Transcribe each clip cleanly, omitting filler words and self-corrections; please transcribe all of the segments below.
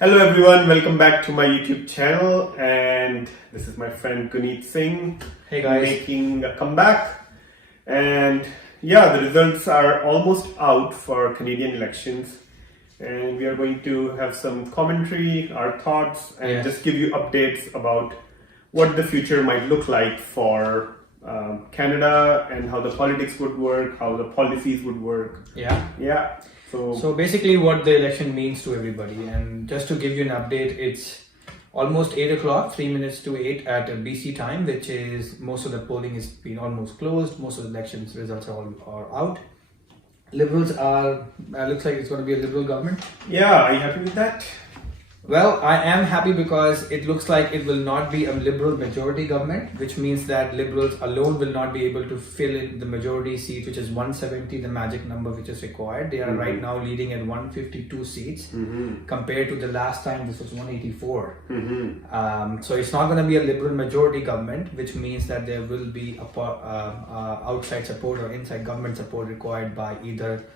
Hello everyone, welcome back to my YouTube channel, and this is my friend Guneet Singh. Hey guys. Making a comeback. And yeah, the results are almost out for Canadian elections, and we are going to have some commentary, our thoughts, and just give you updates about what the future might look like for Canada and how the politics would work, how the policies would work. Yeah. So So basically what the election means to everybody, and just to give you an update, it's almost 8 o'clock, 3 minutes to 8 at BC time, which is most of the polling is been almost closed. Most of the elections results are out. Liberals are, looks like it's going to be a Liberal government. yeah, are you happy with that? Well, I am happy because it looks like it will not be a Liberal majority government, which means that Liberals alone will not be able to fill in the majority seat, which is 170, the magic number which is required. They are right now leading at 152 seats compared to the last time this was 184. So it's not going to be a Liberal majority government, which means that there will be outside support or inside government support required by either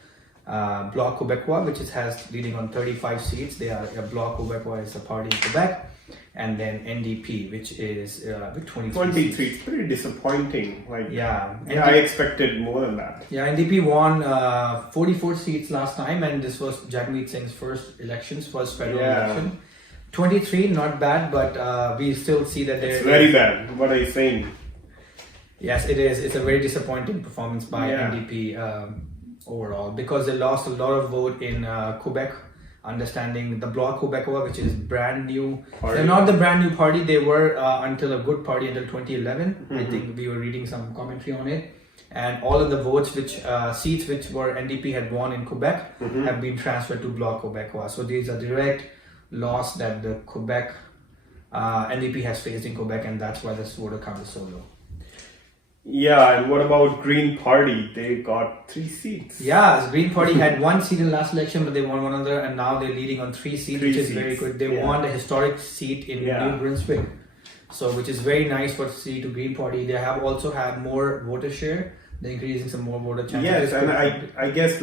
Bloc Québécois, which has leading on 35 seats. They are Bloc Québécois is a party in Quebec, and then NDP, which is with 23 seats. It's pretty disappointing. Yeah, I expected more than that. Yeah, NDP won 44 seats last time, and this was Jagmeet Singh's first federal election. 23, not bad, but we still see that it's very bad. What are you saying? Yes, it is. It's a very disappointing performance by NDP. Overall, because they lost a lot of vote in Quebec, understanding the Bloc Québécois, which is brand new. Party. They're not the brand new party. They were until a good party until 2011. I think we were reading some commentary on it, and all of the votes, seats which were NDP had won in Quebec, have been transferred to Bloc Québécois. So these are direct loss that the Quebec NDP has faced in Quebec, and that's why the voter count is so low. Yeah, and what about Green Party? They got 3 seats. Yeah, the Green Party had 1 seat in last election, but they won one other, and now they're leading on 3 seats, which is very good. They won the historic seat in New Brunswick, so which is very nice for to Green Party. They have also had more voter share. They're increasing some more voter chances. Yes, and I guess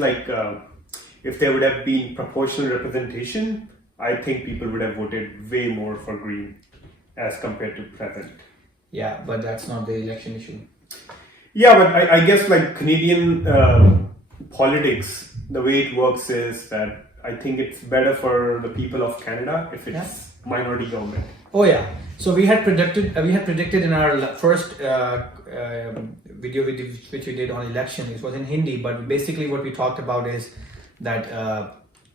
if there would have been proportional representation, I think people would have voted way more for Green as compared to present. Yeah, but that's not the election issue. Yeah, but I guess Canadian politics, the way it works is that I think it's better for the people of Canada if it's minority government. Oh yeah. So we had predicted in our first video which we did on election. It was in Hindi, but basically what we talked about is that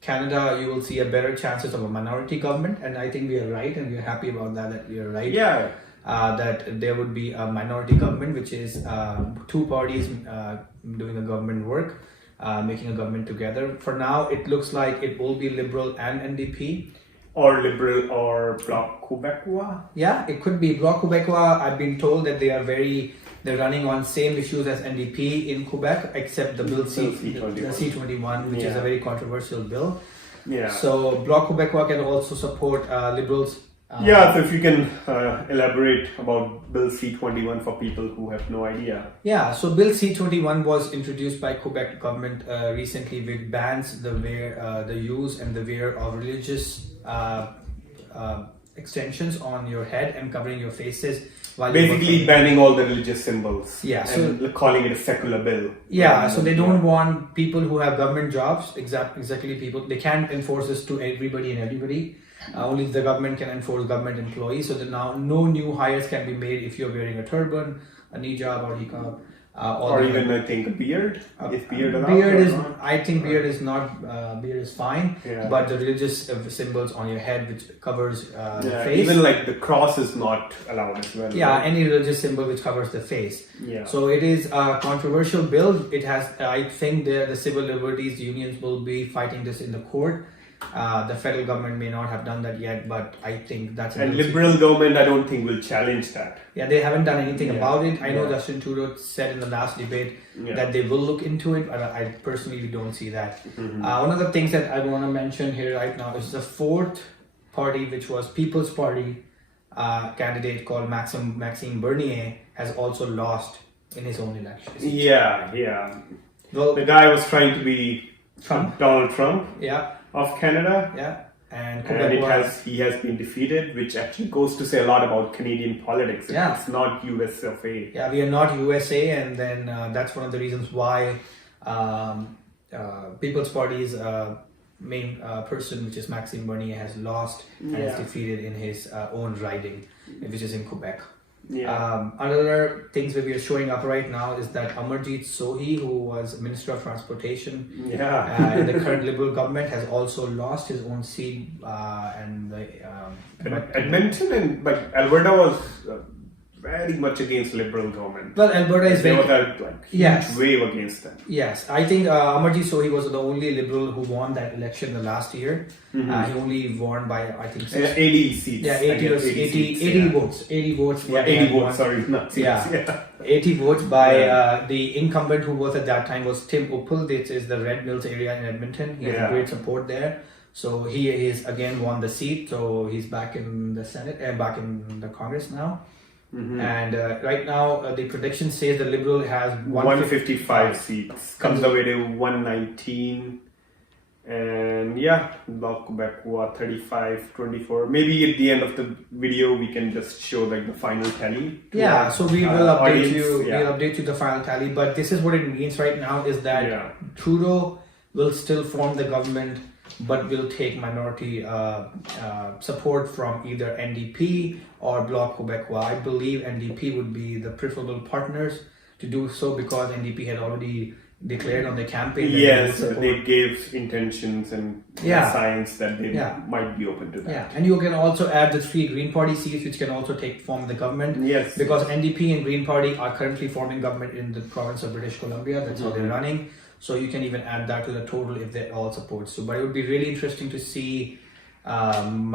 Canada, you will see a better chances of a minority government, and I think we are right, and we are happy about that we are right. Yeah. That there would be a minority government, which is 2 parties doing a government work, making a government together. For now, it looks like it will be Liberal and NDP. Or Liberal or Bloc Québécois. Yeah, it could be Bloc Québécois. I've been told that they're running on same issues as NDP in Quebec, except the bill C-21, which is a very controversial bill. Yeah. So Bloc Québécois can also support Liberals. So if you can elaborate about Bill C-21 for people who have no idea. Yeah, so Bill C-21 was introduced by Quebec government recently, which bans the use and the wear of religious extensions on your head and covering your faces. Basically banning all the religious symbols. Yeah, and calling it a secular bill. Yeah, so they don't want people who have government jobs, exactly people, they can't enforce this to everybody and everybody. Only the government can enforce government employees. So that now no new hires can be made if you're wearing a turban, a hijab or hijab. Or even I think a beard. If beard allowed. Beard is not. Beard is fine. Yeah. But the religious symbols on your head, which covers the face. Even the cross is not allowed as well. Yeah, right? Any religious symbol which covers the face. Yeah. So it is a controversial bill. It has. I think the civil liberties unions will be fighting this in the court. The federal government may not have done that yet, but I think that's... And Liberal government, I don't think will challenge that. Yeah, they haven't done anything about it. I know Justin Trudeau said in the last debate that they will look into it, but I personally don't see that. One of the things that I want to mention here right now is the 4th party, which was People's Party candidate called Maxime Bernier, has also lost in his own election. Yeah. Well, the guy was trying to be Donald Trump of Canada. Yeah. and he has been defeated, which actually goes to say a lot about Canadian politics. Yeah. It's not US of A. Yeah, we are not USA, and then that's one of the reasons why People's Party's main person, which is Maxime Bernier, has lost and is Yeah. defeated in his own riding, which is in Quebec. Yeah. Other things where we are showing up right now is that Amarjeet Sohi, who was Minister of Transportation Yeah. in the current Liberal government, has also lost his own seat. Edmonton but Alberta was very much against Liberal government. Well, Alberta is There very... was a huge Yes. wave against them. Yes, I think Amarjeet Sohi was the only Liberal who won that election the last year. He only won by, I think, 80 seats. Yeah, I guess 80 seats, 80 yeah. votes. 80 votes. Yeah, 80 votes, sorry, not seats. Yeah. 80 votes by Yeah. the incumbent who was at that time was Tim Uppal. This is the Red Mills area in Edmonton. He has Yeah. great support there. So he is again won the seat. So he's back in the Senate, back in the Congress now. And right now the prediction says the Liberal has 155 seats, Conservative 119, and yeah, Bloc Québécois 35-24. Maybe at the end of the video we can just show like the final tally. to Yeah, our, so we will update audience. you. Yeah. We'll update you the final tally. But this is what it means right now: is that Yeah. Trudeau will still form the government, but will take minority support from either NDP or Bloc Québécois. I believe NDP would be the preferable partners to do so because NDP had already declared on the campaign. That Yes, they will they support. gave intentions and Yeah. signs that they Yeah. might be open to that. Yeah, and you can also add the 3 Green Party seats, which can also take form the government. Yes. Because NDP and Green Party are currently forming government in the province of British Columbia. That's how they're running. So you can even add that to the total if they all support. So, but it would be really interesting to see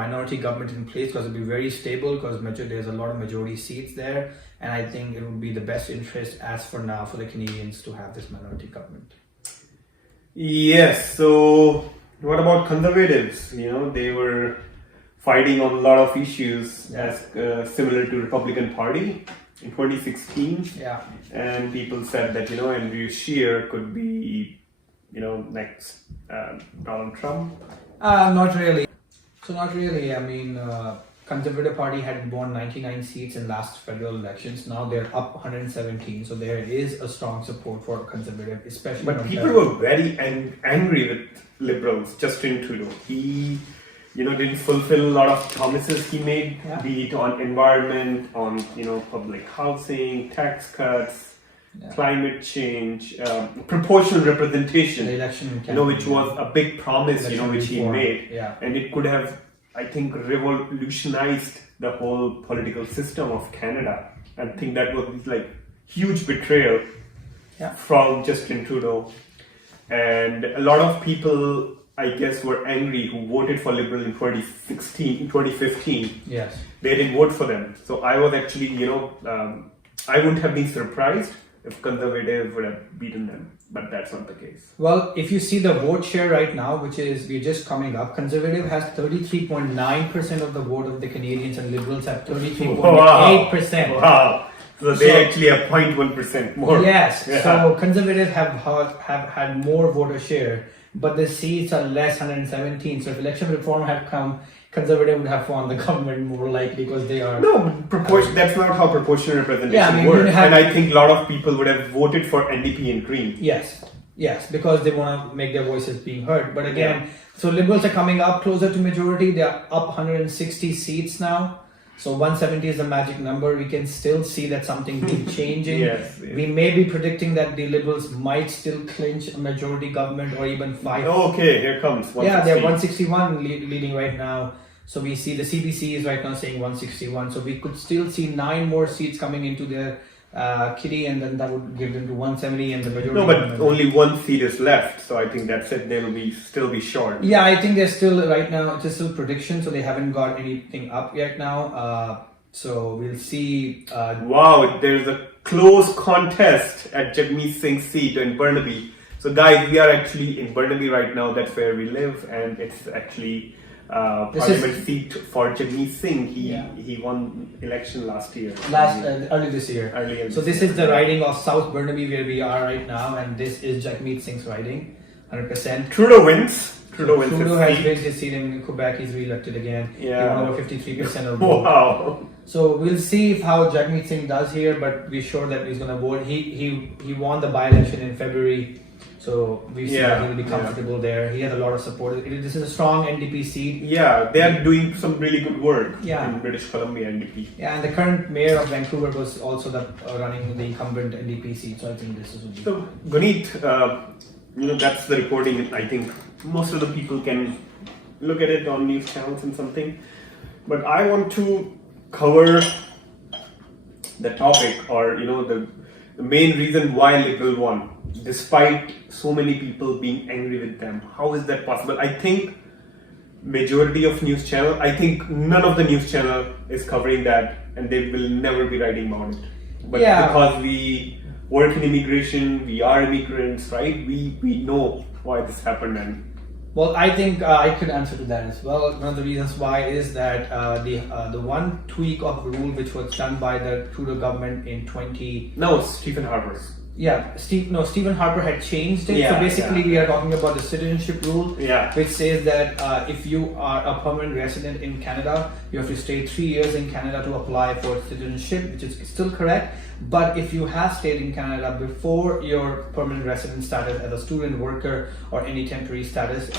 minority government in place because it would be very stable because there's a lot of majority seats there. And I think it would be the best interest as for now for the Canadians to have this minority government. Yes, so what about Conservatives? You know, they were fighting on a lot of issues as similar to Republican Party in 2016. Yeah. And people said that, you know, Andrew Scheer could be, you know, next Donald Trump. Not really. So not really. I mean, Conservative Party had won 99 seats in last federal elections. Now they're up 117. So there is a strong support for Conservative, especially. But in people Ontario. were very angry with Liberals, Justin Trudeau. He, you know, didn't fulfill a lot of promises he made, Yeah. be it on environment, on, you know, public housing, tax cuts, climate change, proportional representation, The election you know, which was a big promise, you know, which he reform. made. Yeah. And it could have, I think, revolutionized the whole political system of Canada. I think that was like huge betrayal Yeah. from Justin Trudeau. And a lot of people, I guess, were angry who voted for Liberal in 2015. Yes. They didn't vote for them. So I was actually, you know, I wouldn't have been surprised if Conservative would have beaten them. But that's not the case. Well, if you see the vote share right now, which is we're just coming up, Conservative has 33.9% of the vote of the Canadians, and Liberals have 33.8%. Wow. So they So- actually have 0.1% more. Yes, Yeah. so Conservative have had more voter share, but the seats are less, 117. So if election reform had come, Conservative would have formed the government more likely because they are. No, that's not how proportional representation Yeah, I mean, you works. have- And I think a lot of people would have voted for NDP and Green. Yes, because they want to make their voices being heard. But again, so Liberals are coming up closer to majority. They are up 160 seats now. So 170 is the magic number. We can still see that something been changing. Yes. We may be predicting that the Liberals might still clinch a majority government or even 5. Okay, here comes 160. Yeah, they're 161 leading right now. So we see the CBC is right now saying 161. So we could still see 9 more seats coming into their kitty, and then that would give them to 170 and the majority. No, but government. only one seat is left. So I think that's it. They'll still be short. Yeah, I think they're still right now. It's still prediction, so they haven't got anything up yet now. So we'll see. Wow, there's a close contest at Jagmeet Singh's seat in Burnaby. So guys, we are actually in Burnaby right now. That's where we live, and it's actually parliament seat for Jagmeet Singh. He won election last year. Early this year. So this is the riding of South Burnaby where we are right now, and this is Jagmeet Singh's riding, 100%. Trudeau wins. Trudeau wins Trudeau his has seat. been his seat in Quebec. He's re-elected again. Yeah. He won over 53% of the vote. Wow. So we'll see how Jagmeet Singh does here, but we're sure that he's going to vote. He won the by-election in February, so we see that he will be comfortable there. He has a lot of support. This is a strong NDP seat. Yeah, they are doing some really good work Yeah. in British Columbia NDP. Yeah, and the current mayor of Vancouver was also running the incumbent NDP seat, so I think this is. So, Guneet, that's the reporting. I think most of the people can look at it on news channels and something. But I want to cover the topic, or the main reason why Liberal won, despite so many people being angry with them. How is that possible? I think majority of news channel, I think none of the news channel is covering that, and they will never be writing about it. But because we work in immigration, we are immigrants, right? We know why this happened. And well, I think I could answer to that as well. One of the reasons why is that the one tweak of the rule which was done by the Trudeau government in 20. No, Stephen Harper's. Yeah, Stephen Harper had changed it. Yeah, so basically, we are talking about the citizenship rule, Yeah. which says that if you are a permanent resident in Canada, you have to stay 3 years in Canada to apply for citizenship, which is still correct. But if you have stayed in Canada before your permanent resident status as a student worker or any temporary status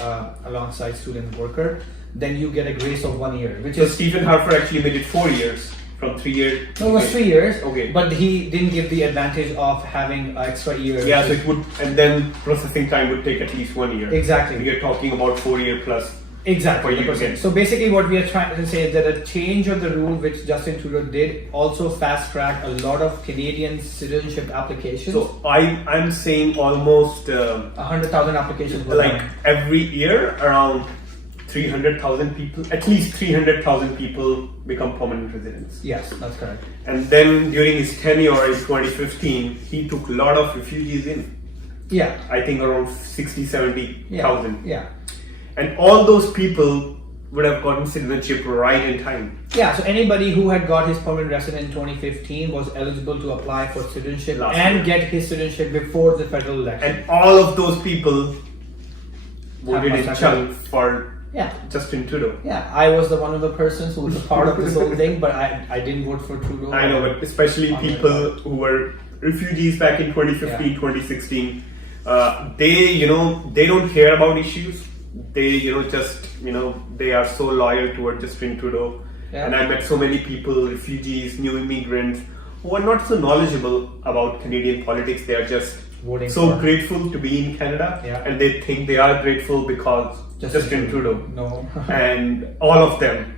alongside student worker, then you get a grace of 1 year, which So is Stephen Harper actually made it 4 years from 3 years. no, it was 3 years. Okay. But he didn't give the advantage of having extra years. Yeah, so it would, and then processing time would take at least 1 year. Exactly. We are talking about 4 year plus. Exactly. For you again. So basically, what we are trying to say is that a change of the rule which Justin Trudeau did also fast tracked a lot of Canadian citizenship applications. So I'm saying almost 100,000 applications were like done. every year around 300,000 people, at least 300,000 people become permanent residents. Yes, that's correct. And then during his tenure in 2015, he took a lot of refugees in. Yeah. I think around 60, 70,000. Yeah. And all those people would have gotten citizenship right in time. Yeah, so anybody who had got his permanent resident in 2015 was eligible to apply for citizenship Last and year. get his citizenship before the federal election. And all of those people voted in must have chunk for Yeah. Justin Trudeau. Yeah, I was the one of the persons who was a part of this whole thing, but I didn't vote for Trudeau. I know, but especially people who were refugees back in 2015, 2016, they don't care about issues. They, they are so loyal toward Justin Trudeau. Yeah. And I met so many people, refugees, new immigrants, who are not so knowledgeable about Canadian politics. They are just Voting so for- grateful to be in Canada, Yeah. and they think they are grateful because Justin Trudeau. No. And all of them,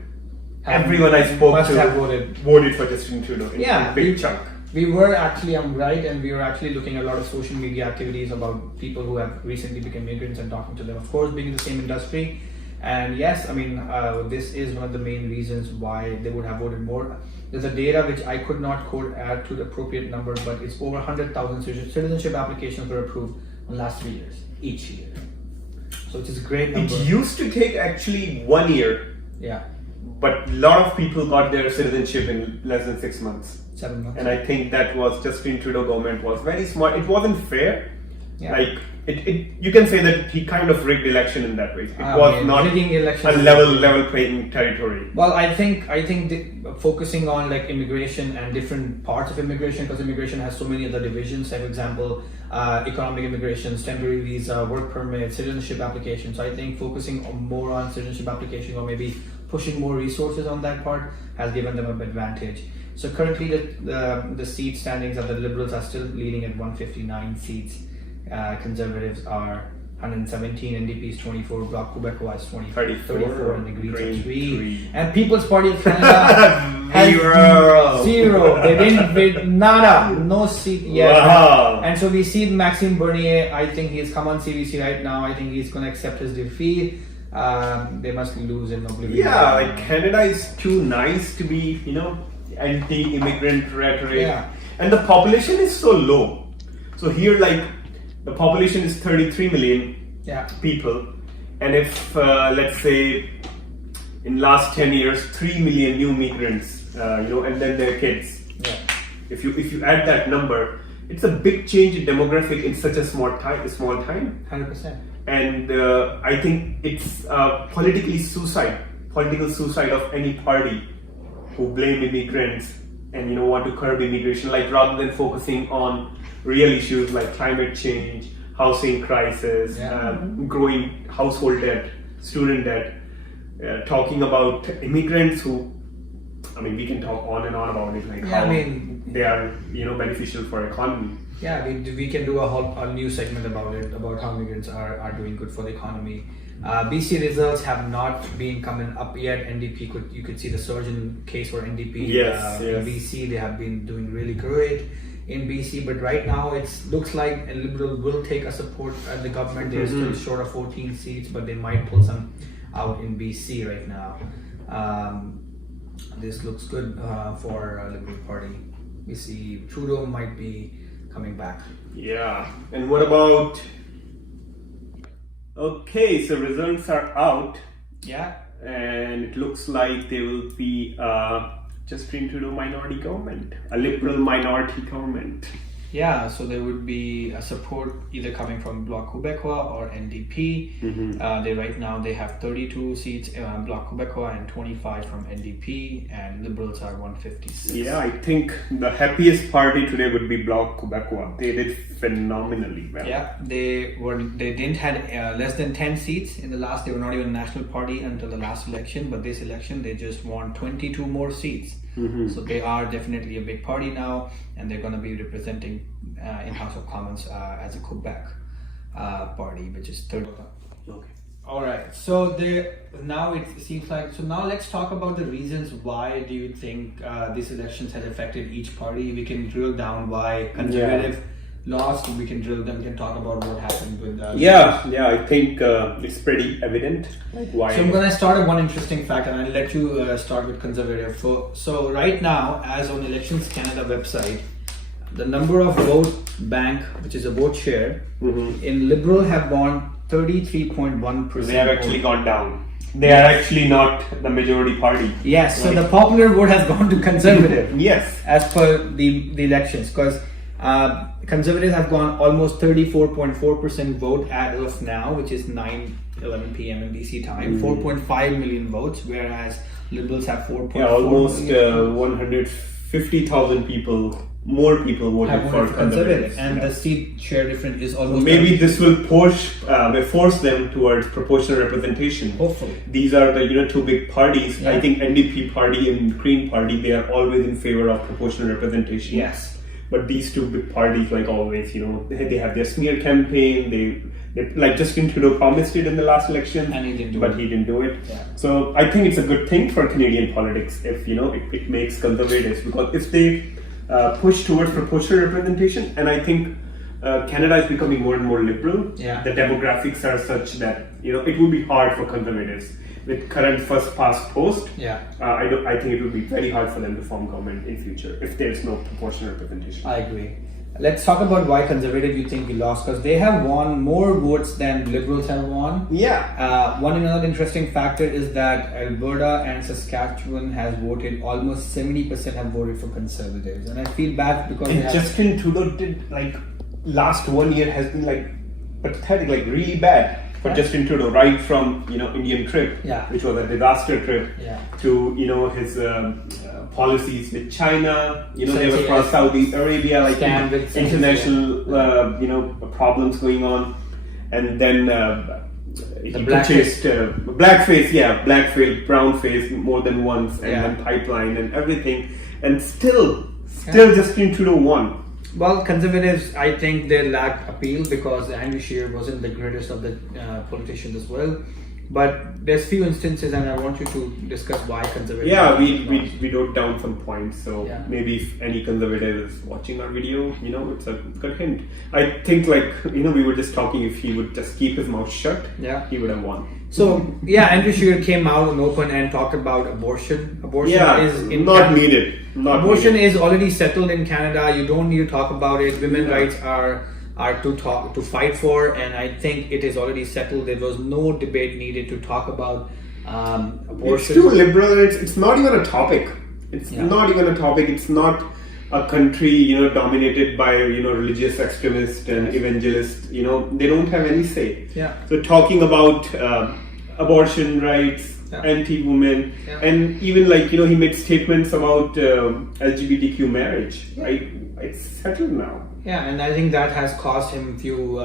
everyone I spoke must to have voted. voted for Justin Trudeau in Yeah, a big chunk. We were actually, I'm right, and we were actually looking at a lot of social media activities about people who have recently become immigrants and talking to them. Of course, being in the same industry, and yes, I mean, this is one of the main reasons why they would have voted more. There's a data which I could not quote add to the appropriate number, but it's over 100,000 citizenship applications were approved in the last 3 years, each year. So which is a great It number. used to take actually 1 year, Yeah, but a lot of people got their citizenship in less than 6 months. 7 months. And I think that was Justin Trudeau government was very smart. It wasn't fair. Yeah. Like you can say that he kind of rigged election in that way. It was not rigging elections. a level playing territory. Well, I think focusing on like immigration and different parts of immigration, because immigration has so many other divisions. Like, for example, economic immigration, temporary visa, work permit, citizenship applications. So I think focusing more on citizenship application or maybe pushing more resources on that part has given them an advantage. So currently, the seat standings of the Liberals are still leading at 159 seats. Conservatives are 117, NDP is 24, Bloc Québécois is 34, and the Greens are 3. And People's Party of Canada has zero. They didn't bid nada, no seat yet. Wow. And so we see Maxime Bernier. I think he's come on CBC right now. I think he's going to accept his defeat. They must lose in oblivion. Yeah, like Canada is too nice to be, anti-immigrant rhetoric. Yeah. And the population is so low. So here, like, the population is 33 million Yeah. people. And if, let's say, in last 10 years, 3 million new migrants, and then their kids. Yeah. If you add that number, it's a big change in demographic in such a small time. 100%. and I think it's political suicide of any party who blame immigrants and want to curb immigration, like rather than focusing on real issues like climate change, housing crisis, growing household debt, student debt, talking about immigrants who, we can talk on and on about it, like how they are beneficial for economy. Yeah, we can do a new segment about it, about how immigrants are doing good for the economy. BC results have not been coming up yet. NDP you could see the surge in case for NDP. Yes. In BC they have been doing really great in BC, but right now it looks like a Liberal will take a support at the government. They're still short of 14 seats, but they might pull some out in BC right now. This looks good for Liberal Party. We see Trudeau might be coming back. Yeah, and what about? Okay, so results are out. Yeah, and it looks like there will be Justin Trudeau minority government, a Liberal minority government. Yeah, so there would be a support either coming from Bloc Québécois or NDP. Right now they have 32 seats, Bloc Québécois, and 25 from NDP, and Liberals are 156. Yeah, I think the happiest party today would be Bloc Québécois. They did phenomenally well. Yeah, they didn't had less than 10 seats in the last. They were not even a national party until the last election, but this election they just won 22 more seats. So they are definitely a big party now, and they're going to be representing in House of Commons as a Quebec party, which is third. Okay. All right. So now it seems like. So now let's talk about the reasons. Why do you think these elections has affected each party? We can drill down why Conservative lost. We can drill them. We can talk about what happened with. I think it's pretty evident. Like why. So I'm gonna start with one interesting fact, and I'll let you start with Conservative. So right now, as on Elections Canada website, the number of vote bank, which is a vote share, in Liberal have gone 33.1%. They have actually gone down. They are actually not the majority party. Yes. So the popular vote has gone to Conservative. Yes. As per the elections, because Conservatives have gone almost 34.4% vote as of now, which is 9:11 p.m. in BC time. 4.5 million votes, whereas Liberals have 4.4. Yeah, almost 150,000 more people voted for Conservatives. And the seat share difference is almost. Maybe this will force them towards proportional representation. Hopefully, these are the two big parties. I think NDP party and Green party, they are always in favor of proportional representation. Yes. But these two big parties, like always, they have their smear campaign. They like Justin Trudeau promised it in the last election, and he didn't do it. Yeah. So I think it's a good thing for Canadian politics if it makes Conservatives, because if they push towards proportional representation, and I think Canada is becoming more and more liberal. Yeah. The demographics are such that it will be hard for Conservatives with current first past post. Yeah. I think it will be very hard for them to form government in future if there is no proportional representation. I agree. Let's talk about why Conservative you think we lost, because they have won more votes than Liberals have won. Yeah. Another interesting factor is that Alberta and Saskatchewan has voted, almost 70% have voted for Conservatives, and I feel bad because Justin Trudeau did last 1 year has been pathetic, really bad for Justin Trudeau, right from Indian trip, which was a disaster trip, to his policies with China. They were from Saudi Arabia, international problems going on, and then he purchased blackface, brownface more than once, and then pipeline and everything, and still Justin Trudeau won. Well, Conservatives, I think they lacked appeal because Andrew Scheer wasn't the greatest of the politicians as well. But there's few instances, and I want you to discuss why Conservatives. Yeah, we wrote down some points. So maybe if any Conservative is watching our video, it's a good hint. I think we were just talking. If he would just keep his mouth shut, he would have won. So Andrew Scheer came out and open and talked about abortion. Abortion is not needed. Abortion is already settled in Canada. You don't need to talk about it. Women's rights are to fight for, and I think it is already settled. There was no debate needed to talk about abortion. It's too liberal. It's not even a topic. It's not even a topic. It's not a country, you know, dominated by, you know, religious extremists and evangelists, you know, they don't have any say. Yeah. So talking about abortion rights, Yeah. anti-women, Yeah. and even like, you know, he made statements about LGBTQ marriage, right? It's settled now. Yeah, and I think that has cost him few.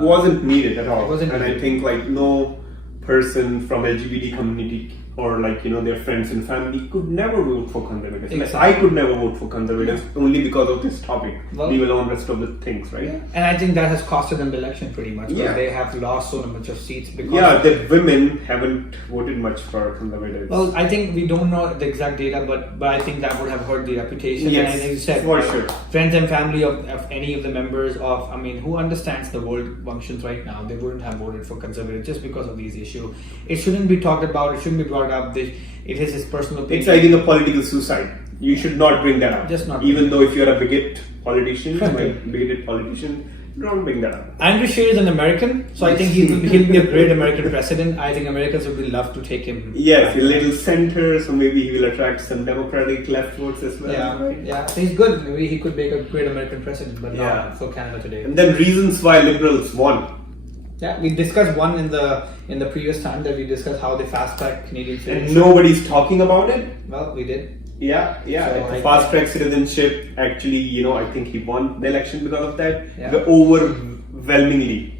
Wasn't needed at all. It wasn't and needed. I think like no person from LGBT community or like, you know, their friends and family could never vote for conservatives. Like, Exactly. I could never vote for conservatives only because of this topic. Well- leave alone rest of the things, right? Yeah. And I think that has costed them the election pretty much because Yeah. they have lost so much of seats because. Yeah, the women haven't voted much for conservatives. Well, I think we don't know the exact data, but I think that would have hurt the reputation. Yes, and as you said, for sure. friends and family of any of the members of, I mean, who understands the world functions right now, they wouldn't have voted for conservative just because of these issues. It shouldn't be talked about. It shouldn't be brought up. It is his personal opinion. It's, I think, a political suicide. You should not bring that up. Just not Even bring though if you're a bigoted politician, don't bring that up. Andrew Scheer is an American, so I think he'll be a great American president. I think Americans would be love to take him. Yes, a little center, so maybe he will attract some Democratic left votes as well. Yeah, right? yeah. So he's good. Maybe he could make a great American president, but Yeah. not for Canada today. And then reasons why liberals won. Yeah, we discussed one in the previous time that we discussed how they fast track Canadian And citizenship. nobody's talking about it. Well, we did. Yeah. So I Fast track citizenship, actually, you know, I think he won the election because of that. Yeah. The overwhelmingly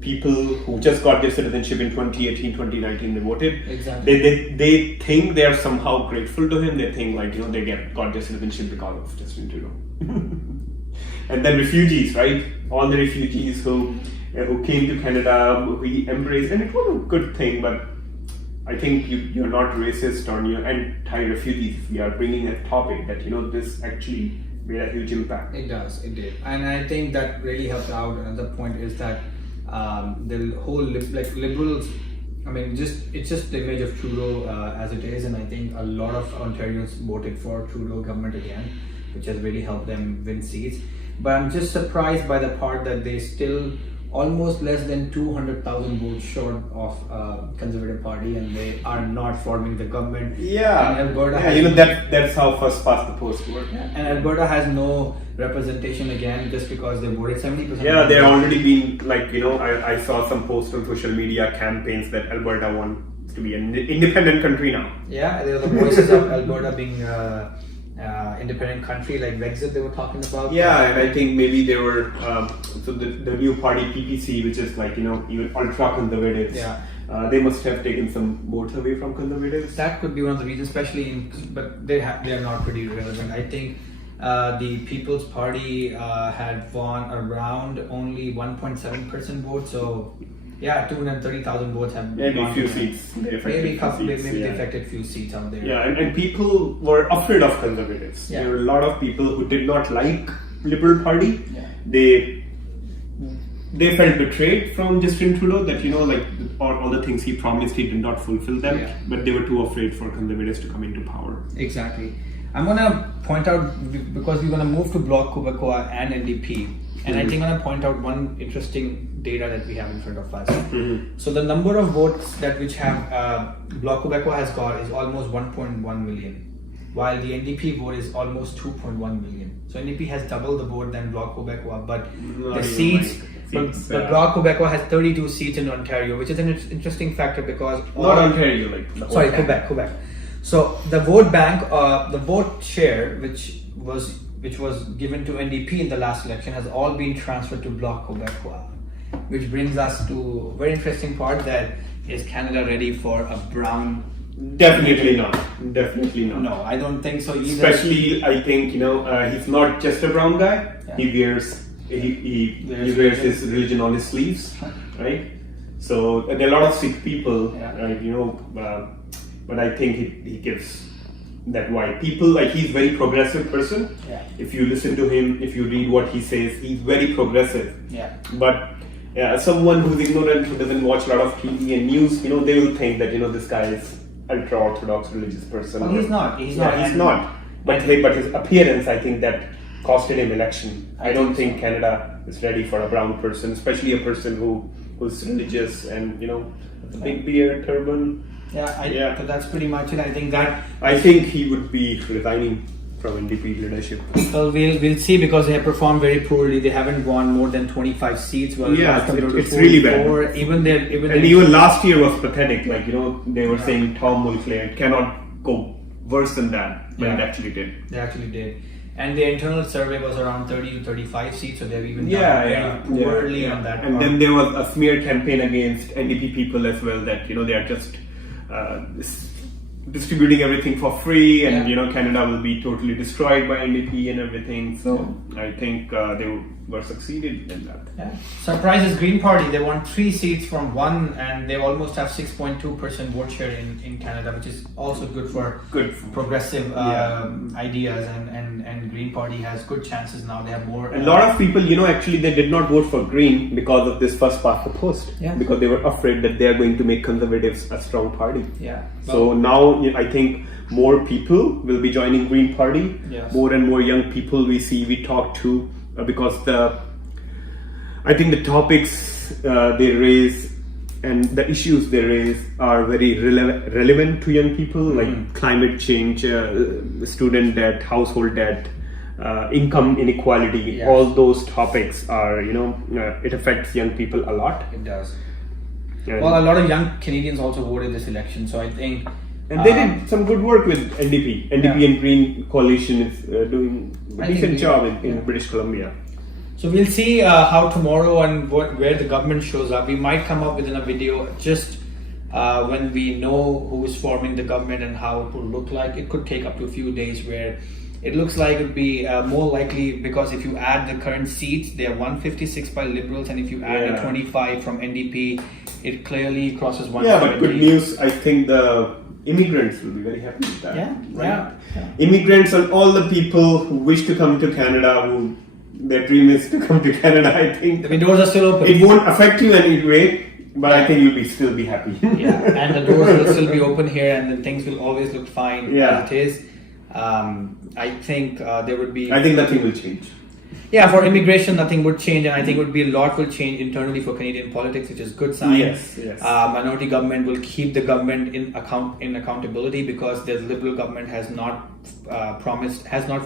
people who just got their citizenship in 2018, 2019, they voted. Exactly. They think they are somehow grateful to him. They think like, you know, they got their citizenship because of Justin Trudeau. And then refugees, right? All the refugees who came to Canada, who he embraced, and it was a good thing, but I think you're not racist or you're anti-refugees if you are bringing a topic that, you know, this actually made a huge impact. It does. It did, and I think that really helped out. Another point is that the whole liberals. I mean, it's just the image of Trudeau as it is, and I think a lot of Ontarians voted for Trudeau government again, which has really helped them win seats. But I'm just surprised by the part that they still almost less than 200,000 votes short of Conservative Party, and they are not forming the government. Yeah, And Alberta yeah, has you know, that's how first past the post work. and Alberta has no representation again just because they voted 70%. Yeah, they're already been like, you know, I saw some posts on social media campaigns that Alberta wants to be an independent country now. Yeah, there are the voices of Alberta being independent country, like Brexit they were talking about. Yeah, and I think maybe they were so the new party PPC, which is like, you know, even ultra conservatives. Yeah. They must have taken some votes away from conservatives. That could be one of the reasons, especially but they are not pretty relevant. I think the People's Party had won around only 1.7% vote, so yeah, 230,000 votes have Maybe a gone few to them. seats. They affected Maybe few couple, seats, maybe yeah. they affected few seats out there. Yeah, and people were afraid of conservatives. Yeah. There were a lot of people who did not like Liberal Party. Yeah. They felt betrayed from Justin Trudeau that, you know, like all the things he promised, he did not fulfill them. Yeah. But they were too afraid for conservatives to come into power. Exactly. I'm gonna point out because we're gonna move to Bloc Québécois and NDP, and I think I'm gonna point out one interesting data that we have in front of us. So the number of votes that which have Bloc Québécois has got is almost 1.1 million, while the NDP vote is almost 2.1 million. So NDP has double the vote than Bloc Québécois, but Not the even seats. like But Bloc Québécois has 32 seats in Ontario, which is an interesting factor because Not Ontario, like the whole sorry, country. Quebec. So the vote bank, the vote share, which was given to NDP in the last election, has all been transferred to Bloc Québécois, which brings us to a very interesting part: that is Canada ready for a brown? Definitely not. Definitely not. No, I don't think so either. Especially, I think, you know, he's not just a brown guy. Yeah. He wears his religion on his sleeves, right? So there are a lot of Sikh people, Yeah. right? You know, but I think he gives that vibe. People like he's very progressive person. Yeah. If you listen to him, if you read what he says, he's very progressive. Yeah. But someone who's ignorant, who doesn't watch a lot of TV and news, you know, they will think that, you know, this guy is ultra-orthodox religious person. Well, he's not. He's Yeah, not. he's And- not. But his appearance, I think that costed him election. I don't think so. Canada is ready for a brown person, especially a person who's religious and, you know, with a big beard, turban. Yeah, Yeah. So that's pretty much it. I think that I think he would be resigning from NDP leadership. Well, we'll see, because they have performed very poorly. They haven't won more than 25 seats. Well, Yeah, last time they were it's 44. really bad. Even Last year was pathetic. Like, they were saying Tom Mulcahy cannot go worse than that, but it Yeah. actually did. They actually did. And the internal survey was around 30 to 35 seats, so they've even done Yeah, very poorly yeah. on that. And part. then there was a smear campaign against NDP people as well, that they are just distributing everything for free, and Yeah. Canada will be totally destroyed by NDP and everything. So I think they were succeeded in that. Yeah. Surprise is Green Party. They won 3 seats from 1, and they almost have 6.2% vote share in Canada, which is also good for Good. progressive Yeah. ideas, and Green Party has good chances now. They have more. A lot of people, actually they did not vote for Green because of this first past the post. Yeah. Because they were afraid that they are going to make Conservatives a strong party. Yeah. So now I think more people will be joining Green Party. Yes. More and more young people we talk to, because I think the topics they raise and the issues they raise are very relevant to young people, like climate change, student debt, household debt, income inequality. Yes. All those topics are, it affects young people a lot. It does. And, Well, a lot of young Canadians also voted this election, so I think. and they did some good work with NDP. NDP Yeah. and Green coalition is doing a I think decent we- job in yeah. British Columbia. So we'll see how tomorrow and where the government shows up. We might come up with a video just when we know who is forming the government and how it will look like. It could take up to a few days, where it looks like it would be more likely, because if you add the current seats, they are 156 by Liberals, and if you add the Yeah. 25 from NDP, it clearly crosses 170. Yeah, but good news. I think the immigrants will be very happy with that. Yeah, right? yeah. Immigrants and all the people who wish to come to Canada, who their dream is to come to Canada. I think The doors are still open. it won't affect you in any way, but I think you'll still be happy. Yeah, and the doors will still be open here, and then things will always look fine Yeah. as it is. I think there would be. I think nothing will change. Yeah, for immigration, nothing would change, and I think would be a lot will change internally for Canadian politics, which is good sign. Yes, yes. Minority government will keep the government in accountability, because the Liberal government has not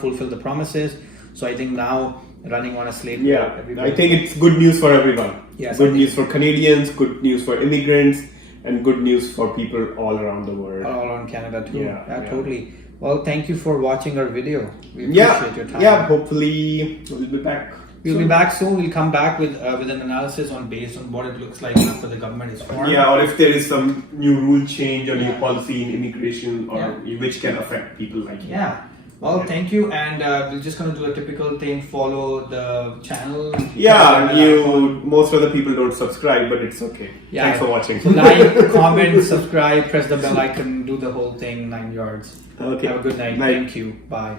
fulfilled the promises. So I think now running on a slate. Yeah, everybody- I think it's good news for everyone. Yes, I Good think- news for Canadians, good news for immigrants, and good news for people all around the world. all around Canada too. Yeah, yeah. Totally. Well, thank you for watching our video. We appreciate Yeah, your time. yeah. Hopefully, we'll be back. We'll be soon. back soon. We'll come back with an analysis based on what it looks like after the government is formed. Yeah, or if there is some new rule change or new Yeah. policy in immigration, or Yeah. which can affect people like you. Yeah. Well, Yeah. thank you, and we're just gonna do a typical thing. Follow the channel. Yeah, Press the bell icon. most other people don't subscribe, but it's okay. Yeah. Thanks for watching. Like, comment, subscribe, press the bell icon, do the whole thing 9 yards. Okay. Have a good night. Bye. Thank you. Bye.